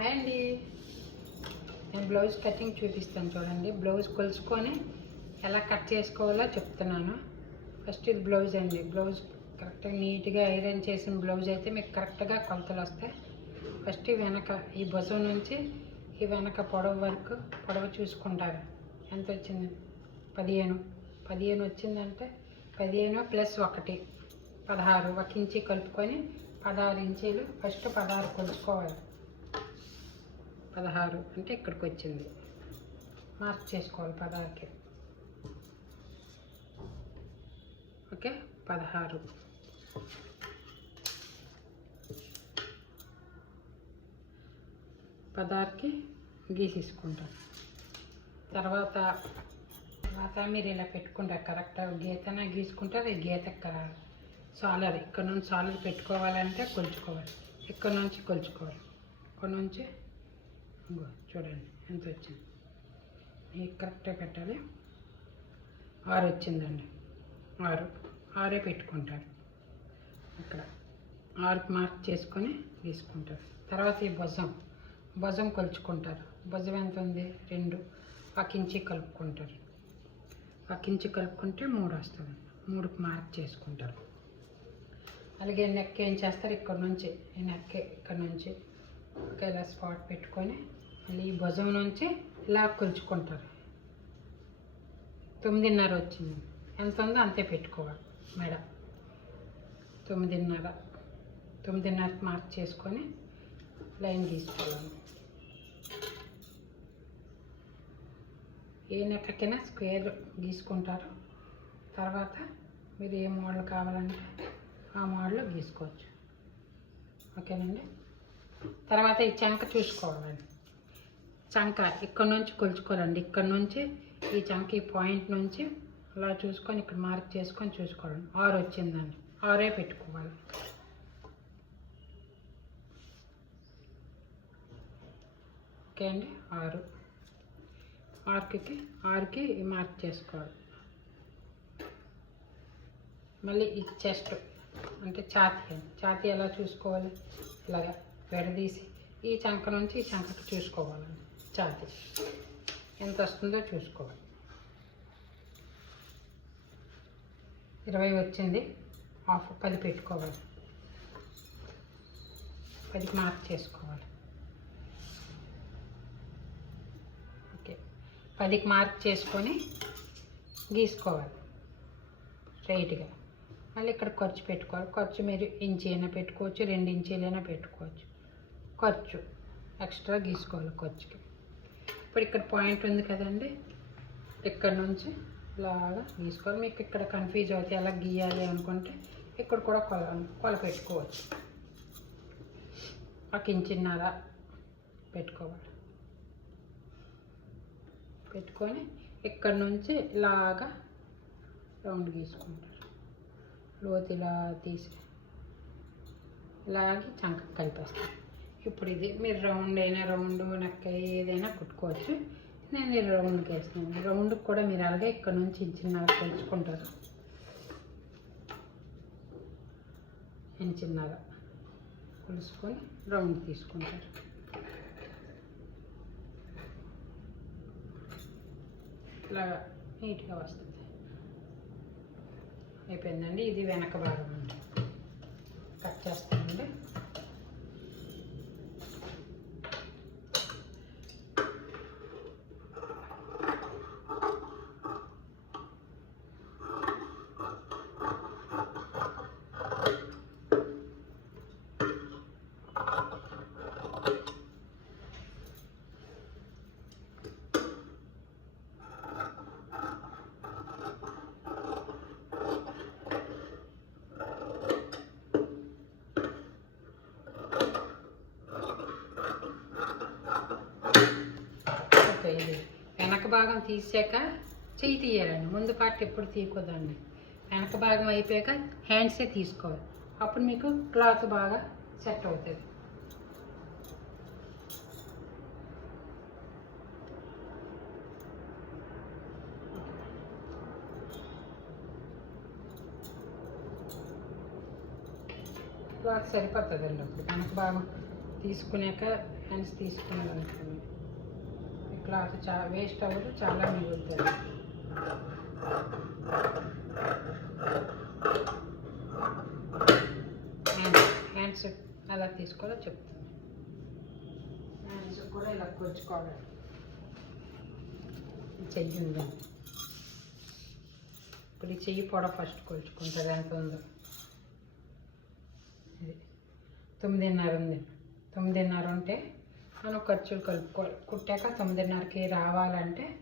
Hi అండి. నేను blouse cutting చూపిస్తాను చూడండి. బ్లౌజ్ కొలుసుకొని ఎలా కట్ చేసుకోవాలో చెప్తున్నాను. ఫస్ట్ ఇది బ్లౌజ్ అండి. బ్లౌజ్ కరెక్ట్గా నీట్గా ఐరన్ చేసిన బ్లౌజ్ అయితే మీకు కరెక్ట్గా కొలతలు వస్తాయి. ఫస్ట్ వెనక ఈ భుజం నుంచి ఈ వెనక పొడవు వరకు పొడవు చూసుకుంటారు. ఎంత వచ్చింది? పదిహేను. పదిహేను వచ్చిందంటే పదిహేను ప్లస్ ఒకటి. పదహారు. ఒక ఇంచి కలుపుకొని పదహారు ఇంచీలు ఫస్ట్ పదహారు కొలుచుకోవాలి. పదహారు అంటే ఇక్కడికి వచ్చింది మార్క్ చేసుకోవాలి పదహారుకి ఓకే పదహారు. పదహారుకి గీసేసుకుంటాం. తర్వాత తర్వాత మీరు ఇలా పెట్టుకుంటారు కరెక్ట్. గీతన గీసుకుంటారు ఈ గీత ఎక్కరాలి సాలర్ ఇక్కడ నుంచి సాలర్ పెట్టుకోవాలంటే కొలుచుకోవాలి. ఇక్కడ నుంచి కొలుచుకోవాలి. ఇక్కడ నుంచి ఇంకో చూడండి ఎంత వచ్చింది? మీకు కరెక్ట్గా పెట్టాలి. ఆరు వచ్చిందండి. ఆరు. ఆరే పెట్టుకుంటారు. ఇక్కడ ఆరు మార్క్ చేసుకొని తీసుకుంటారు. తర్వాత ఈ భుజం. భుజం కొలుచుకుంటారు. భుజం ఎంత ఉంది? రెండు. పక్కించి కలుపుకుంటారు. పక్కించి కలుపుకుంటే మూడు వస్తుంది. మూడుకు మార్క్ చేసుకుంటారు. అలాగే నెక్ ఏం చేస్తారు? ఇక్కడ నుంచి. ఈ నెక్కే ఇక్కడ నుంచి. ఒకేలా స్పాట్ పెట్టుకొని మళ్ళీ ఈ భుజం నుంచి ఇలా కొలుచుకుంటారు. తొమ్మిదిన్నర వచ్చింది. ఎంత ఉందో అంతే పెట్టుకోవాలి మెడ. తొమ్మిదిన్నర. తొమ్మిదిన్నర మార్క్ చేసుకొని లైన్ తీసుకోవాలి ఏ నెక్కకైనా స్క్వేర్ గీసుకుంటారు. తర్వాత మీరు ఏ మోడల్ కావాలంటే ఆ మోడల్ గీసుకోవచ్చు. ఓకేనండి? తర్వాత ఈ చెంక చూసుకోవాలండి చంక ఇక్కడ నుంచి కొలుచుకోవాలండి. ఇక్కడ నుంచి ఈ చంక ఈ పాయింట్ నుంచి అలా చూసుకొని ఇక్కడ మార్క్ చేసుకొని చూసుకోవాలి ఆరు వచ్చిందండి. ఆరే పెట్టుకోవాలి. ఓకే అండి. ఆరు. ఆరుకి ఆరుకి మార్క్ చేసుకోవాలి. మళ్ళీ ఈ చెస్ట్ అంటే ఛాతీ ఛాతీ ఎలా చూసుకోవాలి? ఇలాగా విడదీసి ఈ చంక నుంచి ఈ చంకకి చూసుకోవాలండి. ఛాతీ ఎంత వస్తుందో చూసుకోవాలి ఇరవై వచ్చింది హాఫ్ పది పెట్టుకోవాలి పదికి మార్క్ చేసుకోవాలి ఓకే పదికి మార్క్ చేసుకొని గీసుకోవాలి స్ట్రైట్గా మళ్ళీ ఇక్కడ ఖర్చు పెట్టుకోవాలి. ఖర్చు మీరు ఇంచి అయినా పెట్టుకోవచ్చు రెండు ఇంచీలైనా పెట్టుకోవచ్చు. ఖర్చు. ఎక్స్ట్రా గీసుకోవాలి ఖర్చుకి. ఇప్పుడు ఇక్కడ పాయింట్ ఉంది కదండి. ఇక్కడ నుంచి ఇలాగా గీసుకోవాలి మీకు ఇక్కడ కన్ఫ్యూజ్ అవుతాయి ఎలా గీయాలి అనుకుంటే ఇక్కడ కూడా కొల కొల పెట్టుకోవచ్చు. ఆ కించిన్నర పెట్టుకోవాలి. పెట్టుకొని ఇక్కడ నుంచి ఇలాగా రౌండ్ గీసుకుంటారు. లోతు ఇలా తీసి ఇలాగే చంక కలిపేస్తాను ఇప్పుడు ఇది మీరు రౌండ్ అయినా రౌండ్ నక్క ఏదైనా కుట్టుకోవచ్చు. నేను ఇది రౌండ్కి వేస్తున్నాను. రౌండ్కి కూడా మీరు అలాగే ఇక్కడ నుంచి ఇంచిన్నర నేను చిన్నగా కొలుసుకొని రౌండ్ తీసుకుంటారు. ఇలా నీట్గా వస్తుంది. అయిపోయిందండి. ఇది వెనక భాగం అండి. కట్ చేస్తామండి ఓకే ఇది వెనక భాగం తీసాక చెయ్యి తీయాలండి. ముందు పార్ట్ ఎప్పుడు తీయకూడదండి. వెనక భాగం అయిపోయాక హ్యాండ్సే తీసుకోవాలి. అప్పుడు మీకు క్లాత్ బాగా సెట్ అవుతుంది. క్లాత్ సరిపోతుందండి అప్పుడు. వెనక భాగం తీసుకున్నాక హ్యాండ్స్ తీసుకున్నారనుకోండి క్లాత్ చా వేస్ట్ అవ్వదు చాలా మిగులుతుంది హ్యాండ్స్ ఎలా తీసుకోవాలో చెప్తాను. హ్యాండ్స్ కూడా ఇలా కొలుచుకోవాలి. ఈ చెయ్యి ఉందండి ఇప్పుడు ఈ చెయ్యి పొడ ఫస్ట్ కొలుచుకుంటారు ఎంత ఉందో? తొమ్మిదిన్నర ఉంది. తొమ్మిదిన్నర ఉంటే మనం ఖర్చులు కలుపుకోవాలి. కుట్టాక తొమ్మిదిన్నరకి రావాలంటే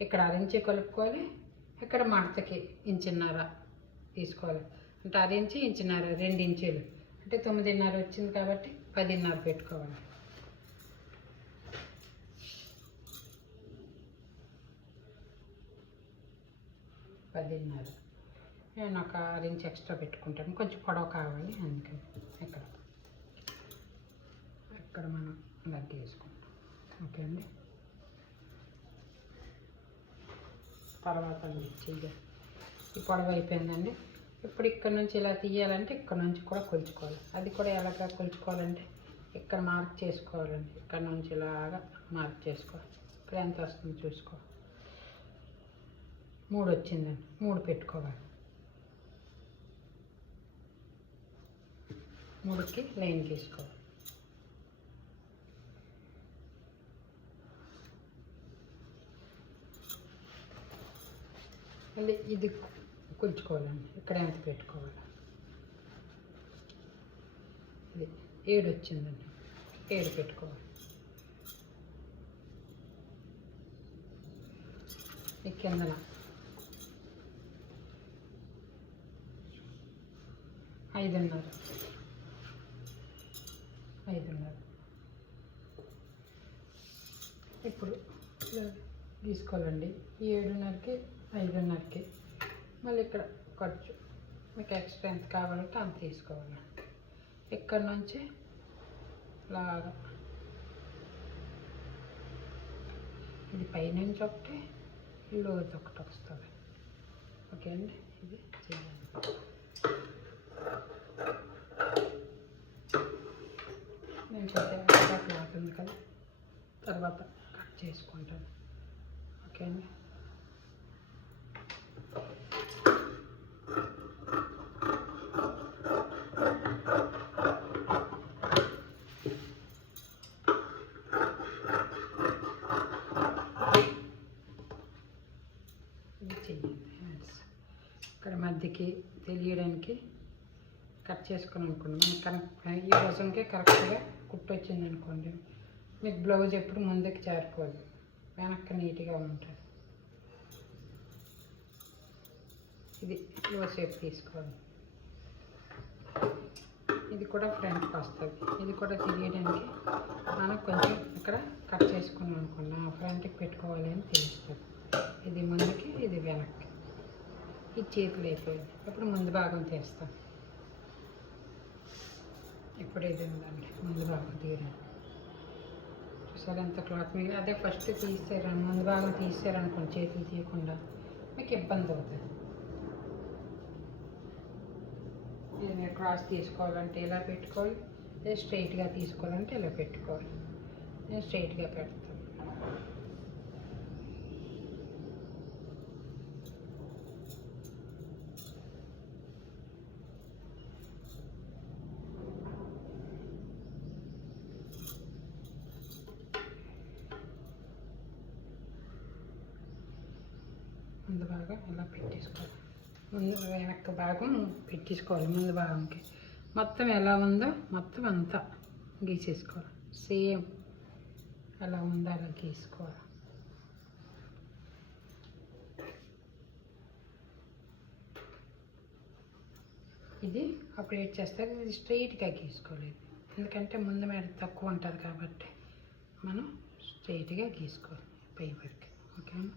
ఇక్కడ అరించి కలుపుకోవాలి. ఇక్కడ మడతకి ఇంచున్నర తీసుకోవాలి. అంటే అరించి ఇంచున్నర రెండు ఇంచులు. అంటే తొమ్మిదిన్నర వచ్చింది కాబట్టి పదిన్నర పెట్టుకోవాలి. పదిన్నర. నేను ఒక అరించి ఎక్స్ట్రా పెట్టుకుంటాను. కొంచెం పొడవు కావాలి అందుకని. ఇక్కడ ఇక్కడ మనం? లగ్గి వేసుకుంటాం. ఓకే అండి? తర్వాత అది చెయ్య ఈ పొడవు అయిపోయిందండి. ఇప్పుడు ఇక్కడ నుంచి ఇలా తీయాలంటే ఇక్కడ నుంచి కూడా కొలుచుకోవాలి. అది కూడా ఎలాగ కొలుచుకోవాలంటే ఇక్కడ మార్క్ చేసుకోవాలండి. ఇక్కడ నుంచి ఇలాగా మార్క్ చేసుకోవాలి. ఇప్పుడు ఎంత వస్తుందో చూసుకో. మూడు వచ్చిందండి. మూడు పెట్టుకోవాలి. మూడుకి లైన్ తీసుకోవాలి. మళ్ళీ ఇది కొలుచుకోవాలండి. ఇక్కడ ఎంత పెట్టుకోవాలి? ఇది ఏడు వచ్చిందండి. ఏడు పెట్టుకోవాలి. ఈ కిందన ఐదున్నర. ఐదున్నర. ఇప్పుడు తీసుకోవాలండి. ఈ ఏడున్నరకి ఐదున్నరకి. మళ్ళీ ఇక్కడ ఖర్చు. మీకు ఎక్స్ట్రా ఎంత కావాలంటే అంత తీసుకోవాలి. ఇక్కడ నుంచి లాగా. ఇది పైనుంచి ఒకటి లోతు ఒకటి వస్తుంది. ఓకే అండి? ఇది చేయాలి. నేను కొంచెం క్లాత్ ఉంది కదా. తర్వాత కట్ చేసుకుంటాను. ఓకే అండి ఇది చెయ్యండి హ్యాండ్స్ ఇక్కడ మధ్యకి తెలియడానికి కట్ చేసుకుని అనుకోండి. మనకి కరెక్ట్ ఈ రోజుకే కరెక్ట్గా కుట్టు వచ్చింది అనుకోండి. మీకు బ్లౌజ్ ఎప్పుడు ముందుకు చేరుకోదు. వెనక్కి నీట్గా ఉంటుంది. ఇది లో షేప్ తీసుకోవాలి. ఇది కూడా ఫ్రంట్కి వస్తుంది. ఇది కూడా తిరిగడానికి మనం కొంచెం ఇక్కడ కట్ చేసుకున్నాం అనుకోండి. ఫ్రంట్కి పెట్టుకోవాలి అని తెలుస్తుంది. ఇది ముందుకి ఇది వెనక్కి. ఇది చేతులు అయిపోయింది ఇప్పుడు ముందు భాగం తీస్తాం. ఇప్పుడు ఇది ఉందండి ముందు భాగం తీయడానికి చూసారు ఎంత క్లాత్ మీరు అదే ఫస్ట్ తీసేరండి ముందు భాగం తీసారనుకోండి చేతులు తీయకుండా. మీకు ఇబ్బంది అవుతుంది. ఇది మీరు క్రాస్ తీసుకోవాలంటే ఇలా పెట్టుకోవాలి? లేదా స్ట్రైట్గా తీసుకోవాలంటే ఇలా పెట్టుకోవాలి? నేను స్ట్రైట్గా పెడతాను. ముందు భాగం ఇలా పెట్టేసుకోవాలి. ముందు వెనక భాగం పెట్టేసుకోవాలి ముందు భాగంకి. మొత్తం ఎలా ఉందో మొత్తం అంతా గీసేసుకోవాలి. సేమ్ ఎలా ఉందో అలా గీసుకోవాలి. ఇది అప్డేట్ చేస్తారు ఇది స్ట్రైట్గా గీసుకోలేదు ఎందుకంటే ముందు మేడ తక్కువ ఉంటుంది కాబట్టి మనం స్ట్రైట్గా గీసుకోవాలి. పై వరకు. ఓకేనా?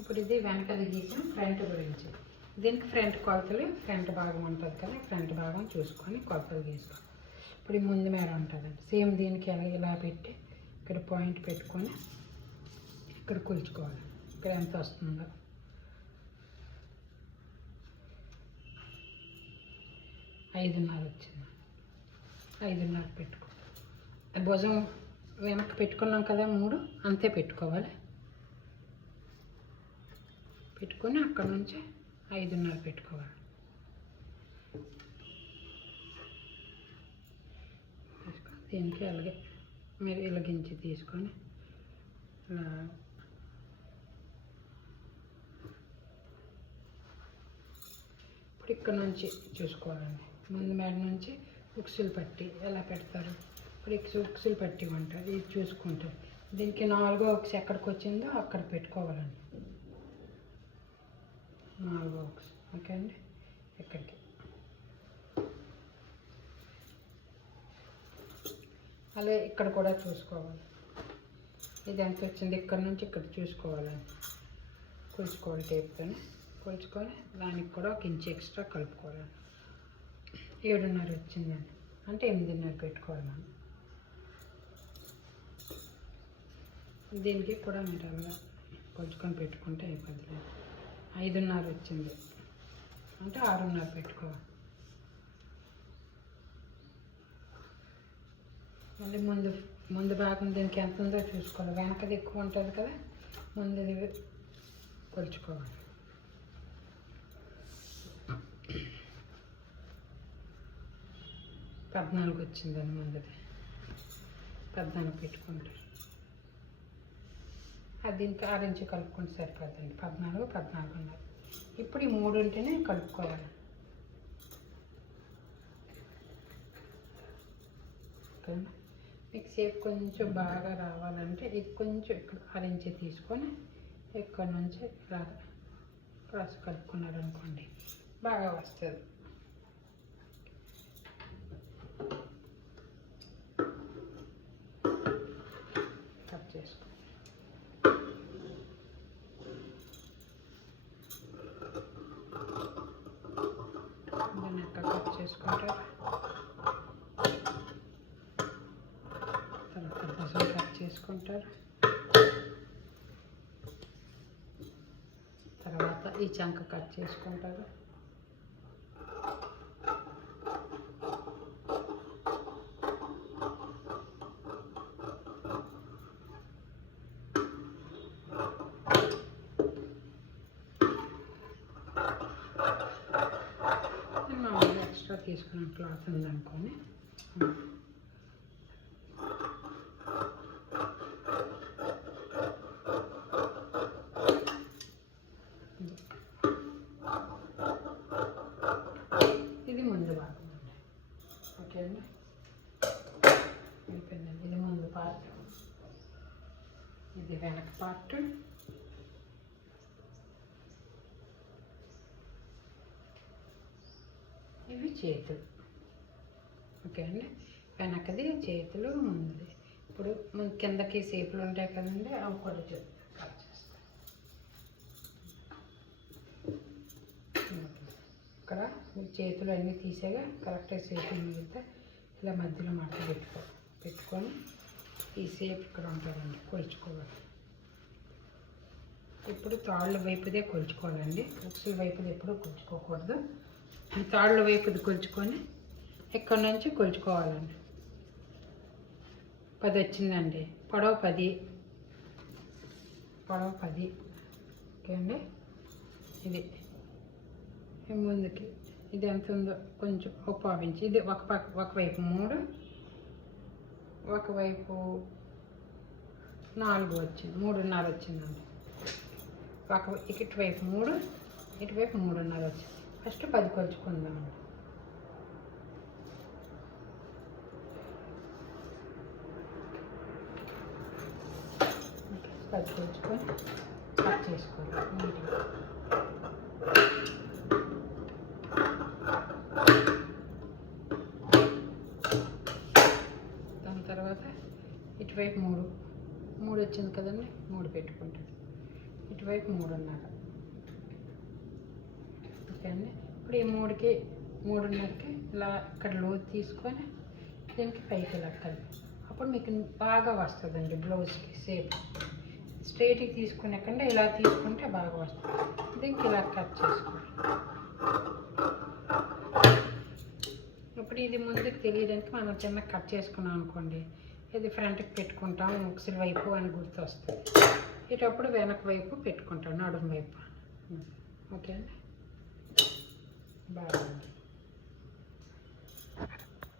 ఇప్పుడు ఇది వెనకాల గీసిన ఫ్రంట్ గురించి. దీనికి ఫ్రంట్ కొలతలు ఫ్రంట్ భాగం ఉంటుంది కదా ఫ్రంట్ భాగం చూసుకొని కొలతలు తీసుకోవాలి ఇప్పుడు ముందు మేర ఉంటుందండి. సేమ్ దీనికి ఎలా ఇలా పెట్టి ఇక్కడ పాయింట్ పెట్టుకొని ఇక్కడ కొలుచుకోవాలి. ఇక్కడ ఎంత వస్తుందో. ఐదున్నర వచ్చింది. ఐదున్నర పెట్టుకో. భుజం వెనక్కి పెట్టుకున్నాం కదా మూడు అంతే పెట్టుకోవాలి. పెట్టుకొని అక్కడ నుంచి ఐదున్నర పెట్టుకోవాలి. దీనికి అలాగే మీరు ఇలాగించి తీసుకొని ఇలా ఇప్పుడు ఇక్కడ నుంచి చూసుకోవాలండి. ముందు మేడ నుంచి ఉక్సులు పట్టి ఎలా పెడతారు? ఇప్పుడు ఇక్స్ ఉక్సులు పట్టి ఉంటారు ఇది చూసుకుంటారు. దీనికి నాలుగో ఉక్స్ ఎక్కడికి వచ్చిందో అక్కడ పెట్టుకోవాలండి. నాలుగు బాక్స్ ఓకే అండి? ఇక్కడికి అలాగే ఇక్కడ కూడా చూసుకోవాలి. ఇది ఎంత వచ్చింది? ఇక్కడ నుంచి ఇక్కడ చూసుకోవాలండి. కొలుచుకోవాలి టేప్తోని. కొలుచుకొని దానికి కూడా ఒక ఇంచు ఎక్స్ట్రా కలుపుకోవాలి. ఏడున్నర వచ్చిందండి. అంటే ఎనిమిదిన్నర పెట్టుకోవాలి మనం. దీనికి కూడా మీరు అలా కొలుచుకొని పెట్టుకుంటే అయిపోద్ది ఐదున్నర వచ్చింది. అంటే ఆరున్నర పెట్టుకో. మళ్ళీ ముందు ముందు భాగం దీనికి ఎంత ఉందో చూసుకోవాలి. వెనకది ఎక్కువ ఉంటుంది కదా ముందుది కొలుచుకోవాలి. పద్నాలుగు వచ్చిందని ముందుది. పద్నాలుగు పెట్టుకుంటారు. అది దీనికి ఆరించి కలుపుకుంటే సరిపోతుంది పద్నాలుగు పద్నాలుగున్నర ఇప్పుడు ఈ మూడు ఉంటేనే కలుపుకోవాలి. ఓకేనా? మీకు సేపు కొంచెం బాగా రావాలంటే ఇది కొంచెం ఇక్కడ ఆరించి తీసుకొని ఇక్కడ నుంచి ఇలా క్రాస్ కలుపుకున్నారనుకోండి బాగా వస్తుంది కట్ చేసుకో దాన్ని అక్కడ కట్ చేసుకుంటారు తర్వాత భుజం కట్ చేసుకుంటారు. తర్వాత ఈ చంక కట్ చేసుకుంటారు. ఎక్స్ట్రా తీసుకున్న క్లాత్ ఉందనుకొని ఇది ముందు భాగం అండి ఓకే అండి అయిపోయిందండి ఇది ముందు పార్ట్ ఇది వెనక పార్ట్ ఇవి చేతులు. ఓకే అండి వెనకది చేతులు ముందుది ఇప్పుడు కిందకి సేపులు ఉంటాయి కదండి అవి కూడా చెప్తాను కట్ ఇక్కడ చేతులు అన్నీ తీసాక కరెక్ట్గా సేపు మిగిలితే ఇలా మధ్యలో మడత పెట్టుకో పెట్టుకొని ఈ సేపు ఇక్కడ ఉంటుందండి కొలుచుకోవాలి. ఇప్పుడు తాళ్ళ వైపుదే కొలుచుకోవాలండి. ఉక్సుల వైపుది ఎప్పుడూ కొలుచుకోకూడదు. ఈ తాళ్ళ వైపుది కొలుచుకొని ఇక్కడ నుంచి కొలుచుకోవాలండి. పది వచ్చిందండి. పొడవు పది. పొడవు పది. ఓకే అండి. ఇది. ముందుకి. ఇది ఎంత ఉందో కొంచెం ఉపావించి ఇది ఒక పక్క ఒకవైపు మూడు. ఒకవైపు నాలుగు వచ్చింది. మూడున్నర వచ్చిందండి. ఒక ఇటువైపు మూడు ఇటువైపు మూడున్నర వచ్చింది. ఫస్ట్ పది కొలుచుకుందాం పది కొలుచుకొని కట్ చేసుకోవాలి. నీట్గా. దాని తర్వాత ఇటువైపు మూడు. మూడు వచ్చింది కదండి మూడు పెట్టుకుంటాడు ఇటువైపు మూడు ఓకే అండి ఇప్పుడు ఈ మూడుకి మూడున్నరకి ఇలా ఇక్కడ లోతు తీసుకొని దీనికి పైకి ఇలా కలిపి అప్పుడు మీకు బాగా వస్తుందండి బ్లౌజ్కి సేప్ స్ట్రైట్కి కంటే ఇలా తీసుకుంటే బాగా వస్తుంది. దీనికి ఇలా కట్ చేసుకోవాలి ఇప్పుడు ఇది ముందుకు తెలియడానికి మనం చిన్న కట్ చేసుకున్నాం అనుకోండి. ఇది ఫ్రంట్కి పెట్టుకుంటాం ముక్సిల్ వైపు అని గుర్తు వస్తుంది ఇటప్పుడు వెనక వైపు పెట్టుకుంటాం నడుము వైపు. Okay Bye.